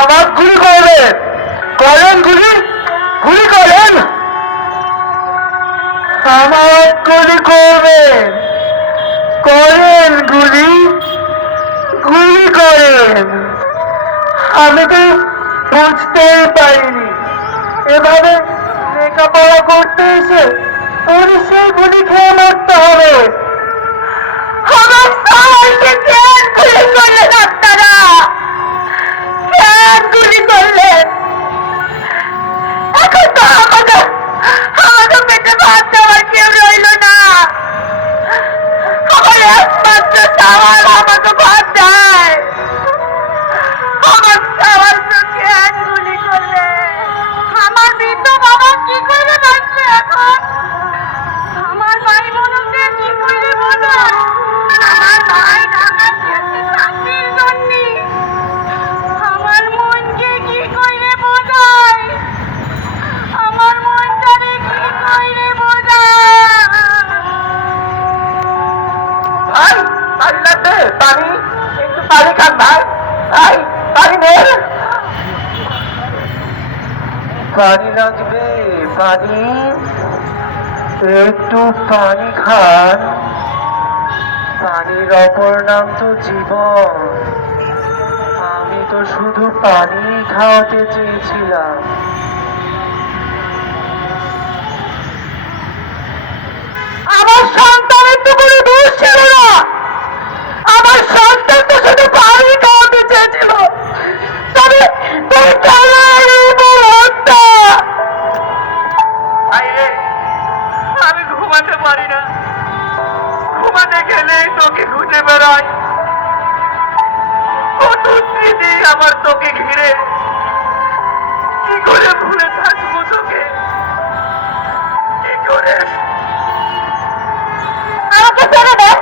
আমার গুলি করবেন, করেন গুলি, গুলি করেন, আমার গুলি করবেন, করেন গুলি, গুলি করেন। আমি তো বুঝতেই পারিনি এভাবে লেখাপড়া করতে এসে পুলিশের গুলি খেয়ে মরতে হবে। আমার সবাইকে কেন গুলি করলেন আপনারা? কেন গুলি করলেন? এখন তো আমাকে পেটে ভাত দেওয়ার কেউ রইল না। আমার একমাত্র সাওয়াল আমাকে ভাত দেয়। আমার সাওয়ালকে কেন গুলি করলেন? আমার বৃদ্ধ বাবা কি করে বাঁচবে এখন? আমার ভাই বোনকে কি করে বোঝায়? আমার ভাই ঢাকা থেকে চাকরির জন্যে আমার মনকে কি করে বোঝায়? আমার মনটারে কি করে বোঝায়? ভাই পানি লাগবে, পানি, একটু পানি খান ভাই, ভাই পানি নেই। পানি লাগবে, পানি, একটু পানি খান। পানির অপর নাম তো জীবন। আমি তো শুধু পানি খাওয়াতে চেয়েছিলাম। আমার সন্তানের তো কোনো দোষ ছিল না। আমার সন্তান তো শুধু পানি খাওয়াতে চেয়েছিল। তবে কেন এই হত্যা? আমি ঘুমাতে পারি না, ঘুমাতে গেলে তোকে খুঁজে বেড়াই। কত স্মৃতি আমার তোকে ঘিরে, কি করে ভুলে থাকবো তোকে, কি করে? আমাকে ছেড়ে দেন,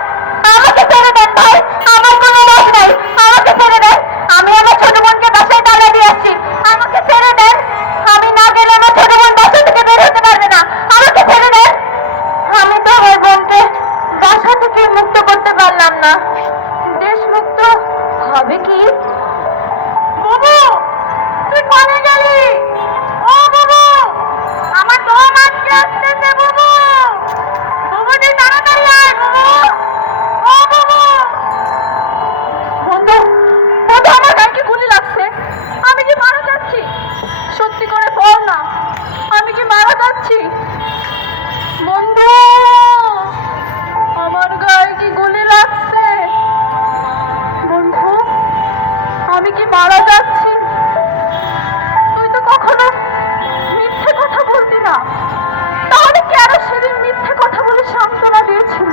আমাকে ছেড়ে দেন ভাই, আমার কোনো দোষ নাই, আমাকে ছেড়ে দেন। আমি আমার ছোট বোনকে বাসায় তালা দিয়ে আসছি, আমাকে ছেড়ে দেন। আমি না গেলে আমার ছোট বোন বাসা থেকে বের হতে পারবে না, আমাকে ছেড়ে দেন। আমি তো আমার বোনকে বাসা থেকে মুক্ত করতে পারলাম না, দেশ মুক্ত হবে কি? বুবু, তুই কোনে গেলি? ও বুবু, আমার দম আটকে আসতেছে। বুবু, বুবু তুই তাড়াতাড়ি আয়। বুবু, ও বুবু। বন্ধু, বন্ধু আমার গায়ে কি গুলি লাগছে? আমি কি মারা যাচ্ছি? সত্যি করে বল না, আমি কি মারা যাচ্ছি? বন্ধু, আমার গায়ে কি গুলি লাগছে? বন্ধু, আমি কি মারা যাচ্ছি? তুই তো কখনো মিথ্যে কথা বলতি না, তাহলে কেন সেদিন মিথ্যে কথা বলে সান্ত্বনা দিয়েছিল?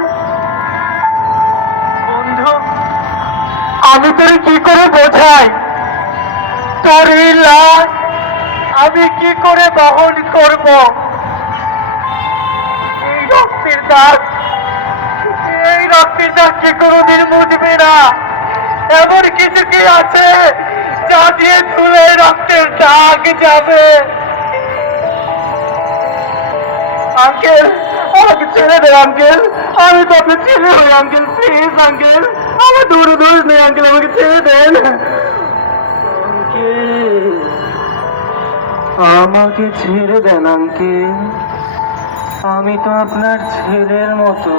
বন্ধু, আমি তোর কি করে বোঝাই? তোর এই লাশ আমি কি করে বহন করব এই রক্তের দাগ? এই রক্তের দাগ কি কোনোদিন মুছবে না? এমন কিছু কি আছে যা দিয়ে ধুলে রক্তের দাগ যাবে? আঙ্কেল, আমাকে ছেড়ে দেন আঙ্কেল, আমি তো আপনার ছেলে হই আঙ্কেল, প্লিজ আঙ্কেল, আমার দূরে দোষ নেই আঙ্কেল, আমাকে ছেড়ে দেন আঙ্কেল, আমাকে ছেড়ে দেন আঙ্কেল, আমি তো আপনার ছেলের মতো,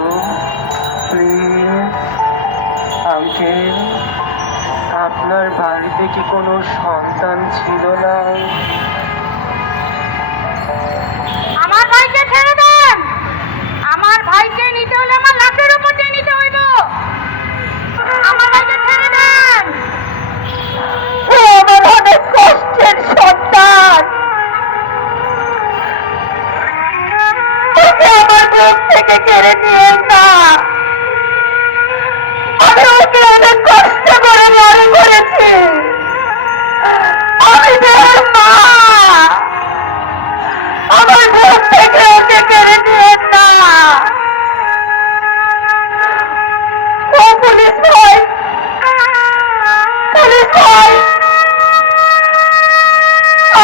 প্লিজ আঙ্কেল। আপনার বাড়িতে কি কোনো সন্তান ছিল না? আমার ভাইকে ছেড়ে দেন। আমার ভাইকে নিতে হলে আমার লাশের উপর দিয়ে নিতে হইব। আমার ভাইকে ছেড়ে দেন। ও আমার অনেক কষ্টের সন্তান, ওকে আমার বুক থেকে কেড়ে নিয়েন না। আমি ওকে অনেক কষ্ট করে বড় করেছি। আমি বের মা, আমার বুক থেকে ওকে কেড়ে নিয়েন না। ও পুলিশ ভাই, পুলিশ ভাই,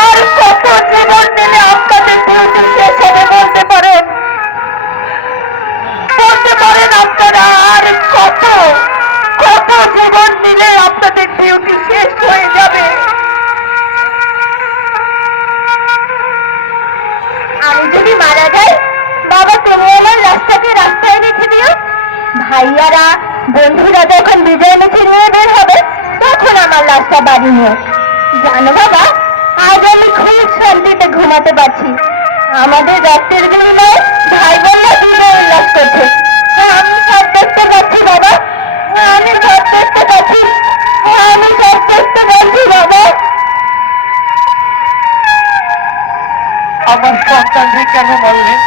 আর কত জীবন নিলে আপনাদের ডিউটি শেষ হবে বলতে পারেন? বলতে পারেন আপনারা আর কত কত জীবন নিলে আপনাদের ডিউটি শেষ হয়ে যাবে? আমি যদি মারা যাই, বাবা তুমি আমার লাশটাকে রাস্তায় রেখে দিও। ভাইয়ারা বন্ধুরা যখন বিজয় মিছিল নিয়ে বের হবে তখন আমার লাশটা বাড়ি নিও। জানো বাবা, আজ আমি খুব শান্তিতে ঘুমাতে পারছি। আমাদের রক্তের বিনিময়ে ভাই বোনরা দূরে উল্লাস করছে। আমি সব দেখতে পাচ্ছি বাবা, আমি সব দেখতে পাচ্ছি, আমি সব দেখতে পাচ্ছি বাবা। আমার সন্তানকে কেন মারলেন?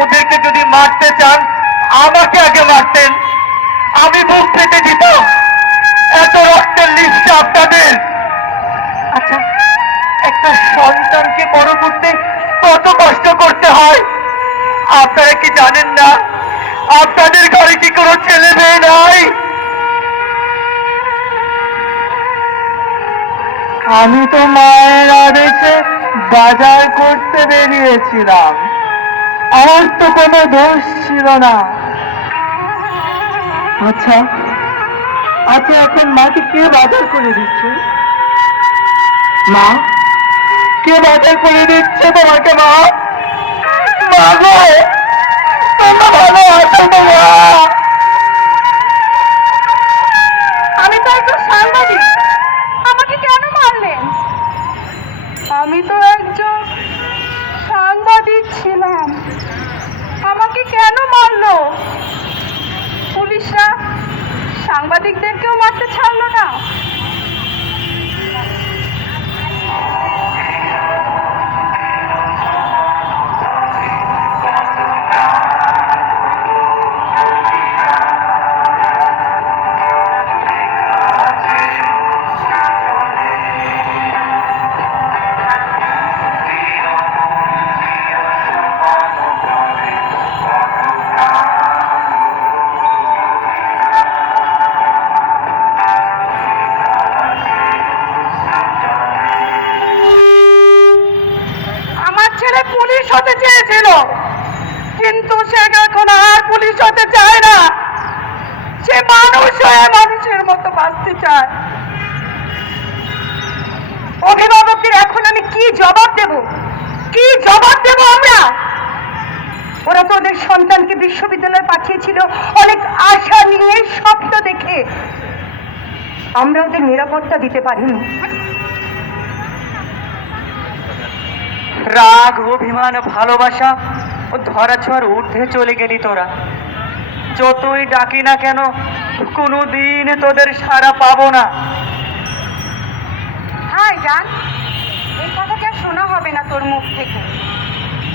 ওদেরকে যদি মারতে চান আমাকে আগে মারতেন, আমি বুক পেতে দিতাম। এত রক্তের লিস্ট আপনাদের। আচ্ছা, একটা সন্তানকে বড় করতে কত কষ্ট করতে হয় আপনারা কি জানেন না? আপনাদের ঘরে কি কোনো ছেলে মেয়ে নাই? আমি তো মায়ের আদেশে বাজার করতে বেরিয়েছিলাম, আমার তো কোনো দোষ ছিল না। আচ্ছা আচ্ছা, এখন মাকে কে বাজার করে দিচ্ছে? মা, কে বাজার করে দিচ্ছে তোমাকে? মা, মা গো, তোমরা ভালো আছো তো মা? আমি তো একজন সাংবাদিক, আমাকে কেন মারলেন? আমি তো একজন সাংবাদিক ছিলাম, আমাকে কেন মারলো? পুলিশরা সাংবাদিকদেরকেও মারতে ছাড়লো না। ছেলে পুলিশ হতে চেয়েছিল, কিন্তু সে এখন আর পুলিশ হতে চায় না। সে মানুষ হয়ে মানুষের মতো বাঁচতে চায়। অভিভাবকদের এখন আমি কি জবাব দেব? কি জবাব দেব আমরা? ওরা তো ওদের সন্তানকে বিশ্ববিদ্যালয়ে পাঠিয়েছিল অনেক আশা নিয়ে, স্বপ্ন দেখে। আমরা ওদের নিরাপত্তা দিতে পারিনি। রাগ, অভিমান, ভালোবাসা ও ধরাছোঁয়ার ঊর্ধ্বে চলে গেলি তোরা। যতই ডাকি না কেন কোনোদিন তোদের সাড়া পাবো না। হাই জান, এই কথা কি আর শোনা হবে না তোর মুখ থেকে?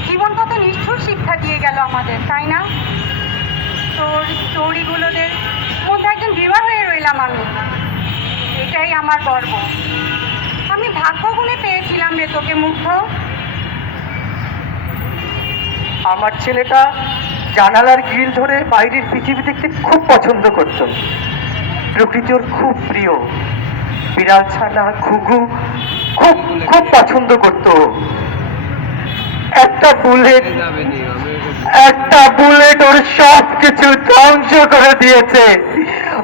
জীবন কত নিষ্ঠুর শিক্ষা দিয়ে গেল আমাদের, তাই না? তোর স্টোরিগুলোদের মধ্যে একজন বিবাহ হয়ে রইলাম আমি। এটাই আমার গর্ব। আমি ভাগ্য গুণে পেয়েছিলাম প্রেমে তোকে মুগ্ধ? আমার ছেলেটা জানালার গ্রিল ধরে বাইরের পৃথিবী দেখতে খুব পছন্দ করত। প্রকৃতি ওর খুব প্রিয়। বিড়াল ছানা ঘুঘু খুব খুব পছন্দ করত। একটা বুলেট ওর সব কিছু ধ্বংস করে দিয়েছে,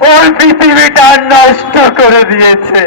ওর পৃথিবীটা নষ্ট করে দিয়েছে।